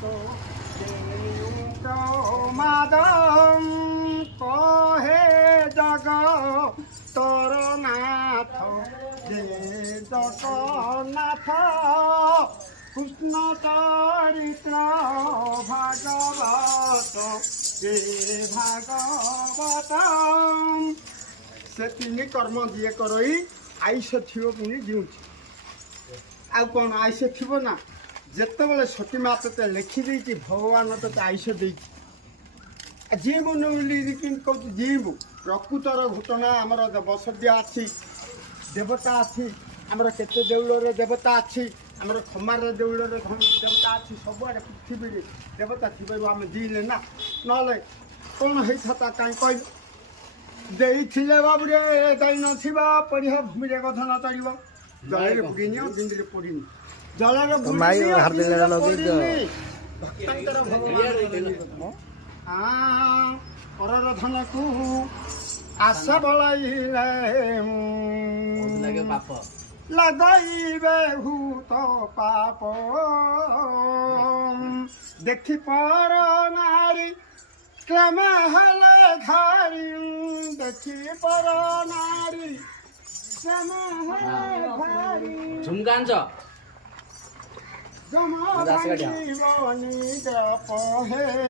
তো মাদম কহে জগ তোর নাথ যে জগন্নাথ কৃষ্ণ চরিত্র ভাগবত যে ভাগবত से तीन कर्म दिए करई आयुष थी पुणी जीवुची आ कौन आयुष थी ना जिते बड़े सती माँ ते लिखिदे भगवान ते आयुष दे जीवु कहूँ जीवु प्रकृतर घटना आमर बसदिया अच्छी देवता अच्छी आमर केते देउल देवता अच्छी आमर खमार देउल देवता अच्छी सबुआड़े पृथ्वी देवता थी आम जीले ना ना कौन होता कहीं कह ଦେଇଥିଲେ ବାବୁରେ ଯାଇ ନଥିବା ପଢ଼ିଆ ଭୂମିରେ ଗଧ ନ ଚଳିବ ଜଳରେ ବୁଡ଼ିନି ଜିନ୍ଦିରେ ପଡ଼ିନି ଜଳରେ ଭକ୍ତାନ୍ତର ପରର ଧନକୁ ଆଶା ବଳାଇଲେ ଲଗାଇବେ ଭୂତ ପାପ ଦେଖି ପର ନାରୀ क्रम हले घारी देखी पर नारी क्रम हले घारी झुमकांच जमा बनी जप हे